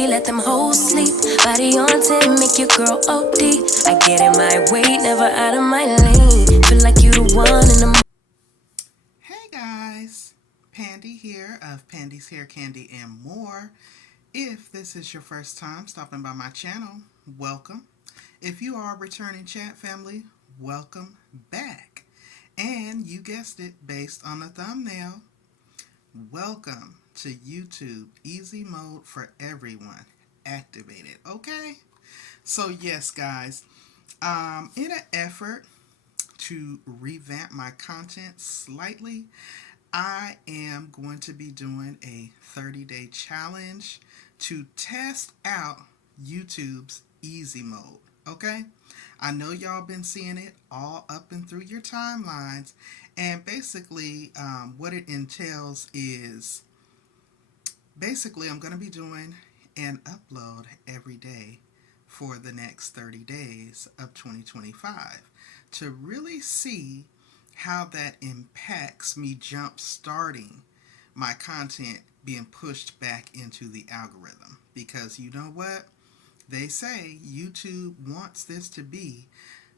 baby, let them hoes sleep. Body on 10, make your girl OD. I get in my way, never out of my lane. Feel like you the one in the... Hey guys, Pandy here of Pandy's Hair Candy and More. If this is your first time stopping by my channel, welcome. If you are a returning chat family, welcome back. And you guessed it, based on the thumbnail, welcome to YouTube Easy Mode for Everyone activated. Okay? So yes guys, in an effort to revamp my content slightly, I am going to be doing a 30-day challenge to test out YouTube's easy mode. Okay? I know y'all been seeing it all up and through your timelines, and basically what it entails is I'm going to be doing an upload every day for the next 30 days of 2025 to really see how that impacts me jump starting my content being pushed back into the algorithm. Because you know what? They say YouTube wants this to be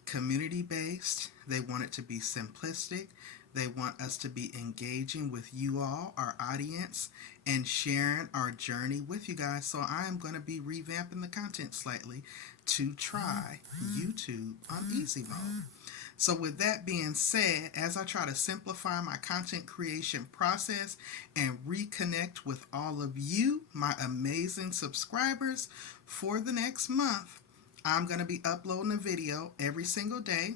community based. They want it to be simplistic. They want us to be engaging with you all, our audience, and sharing our journey with you guys. So I am going to be revamping the content slightly to try YouTube on easy mode. So with that being said, as I try to simplify my content creation process and reconnect with all of you, my amazing subscribers, for the next month, I'm going to be uploading a video every single day,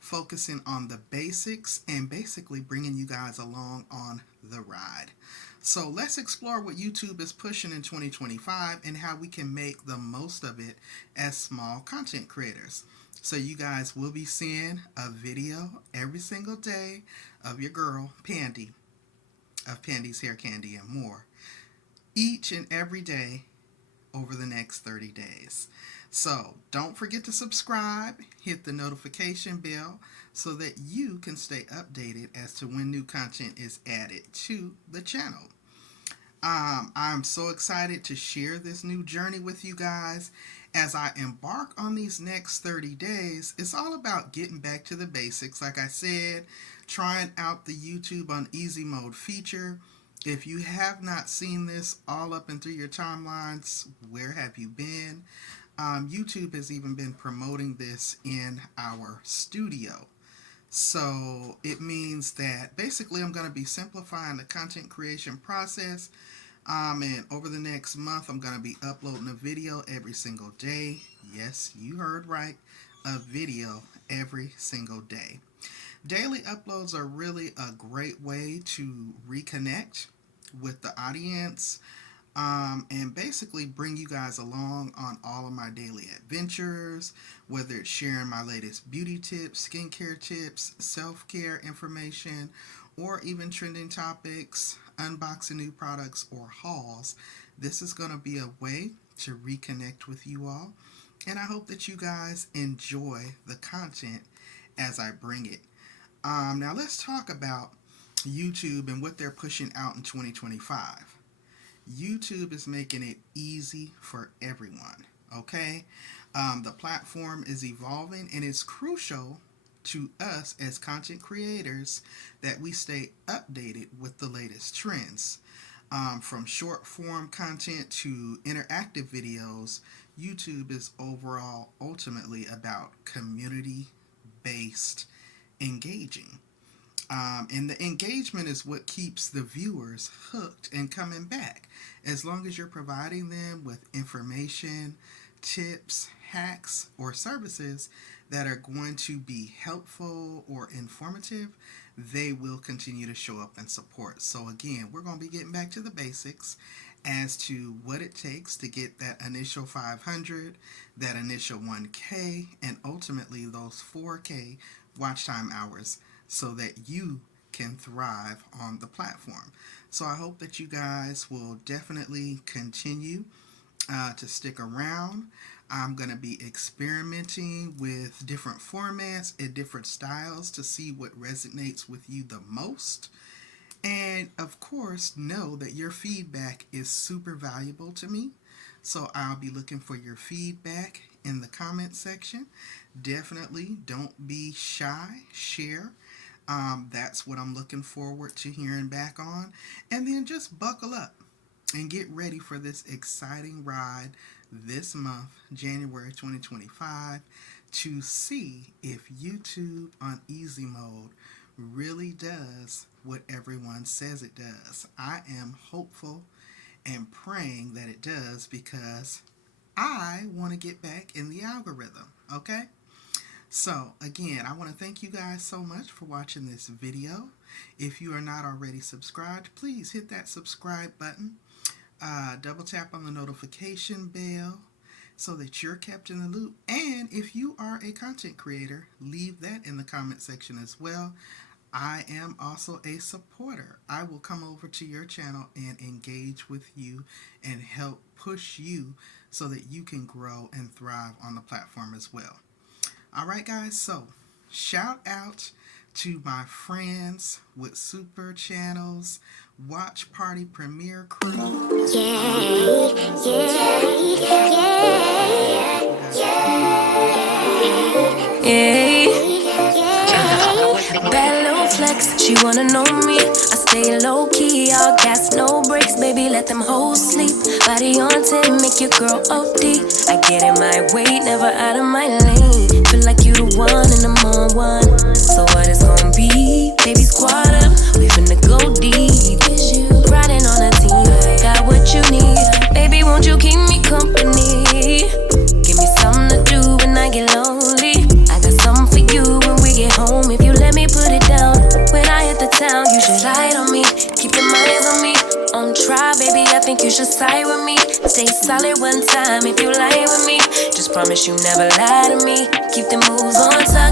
focusing on the basics and basically bringing you guys along on the ride. So let's explore what YouTube is pushing in 2025 and how we can make the most of it as small content creators. So you guys will be seeing a video every single day of your girl, Pandy, of Pandy's Hair Candy and More, each and every day over the next 30 days. So don't forget to subscribe, hit the notification bell so that you can stay updated as to when new content is added to the channel. I'm so excited to share this new journey with you guys. As I embark on these next 30 days, it's all about getting back to the basics. Like I said, trying out the YouTube on easy mode feature. If you have not seen this all up and through your timelines, where have you been? YouTube has even been promoting this in our studio. So it means that basically I'm going to be simplifying the content creation process. And over the next month, I'm going to be uploading a video every single day. Yes, you heard right. A video every single day. Daily uploads are really a great way to reconnect with the audience and basically bring you guys along on all of my daily adventures, whether it's sharing my latest beauty tips, skincare tips, self-care information, or even trending topics, unboxing new products, or hauls. This is going to be a way to reconnect with you all, and I hope that you guys enjoy the content as I bring it. Now let's talk about YouTube and what they're pushing out in 2025. YouTube is making it easy for everyone, okay? The platform is evolving, and it's crucial to us as content creators that we stay updated with the latest trends. From short form content to interactive videos, YouTube is overall ultimately about community based engaging. And the engagement is what keeps the viewers hooked and coming back. As long as you're providing them with information, tips, hacks, or services that are going to be helpful or informative, they will continue to show up and support. So again, we're going to be getting back to the basics as to what it takes to get that initial 500, that initial 1K, and ultimately those 4K watch time hours, so that you can thrive on the platform. So I hope that you guys will definitely continue to stick around. I'm going to be experimenting with different formats and different styles to see what resonates with you the most. And of course, know that your feedback is super valuable to me. So I'll be looking for your feedback in the comment section. Definitely don't be shy. Share. That's what I'm looking forward to hearing back on. And then just buckle up and get ready for this exciting ride this month, January 2025, to see if YouTube on easy mode really does what everyone says it does. I am hopeful and praying that it does because I want to get back in the algorithm, okay? So, again, I want to thank you guys so much for watching this video. If you are not already subscribed, please hit that subscribe button. Double tap on the notification bell so that you're kept in the loop. And if you are a content creator, leave that in the comment section as well. I am also a supporter. I will come over to your channel and engage with you and help push you so that you can grow and thrive on the platform as well. All right, guys, so shout out to my friends with super channels, watch party premiere crew. Bad little flex, she wanna know me. I stay low key, all gas, no brakes. Baby, let them hoes sleep. Body on 10, make your girl OD. I get in my way, never out of my lane. Feel like you the one and I'm on one. So what it's gonna be? Baby, squad up, we finna go deep. Riding on a team, got what you need. Baby, won't you keep me company? Give me something to do when I get lonely. I got something for you when we get home. If you let me put it down, when I hit the town, you should ride on me. Keep your minds on me. On try, baby, I think you should side with me. Stay solid one time if you lie with me. Just promise you never lie to me. Keep the moves on time.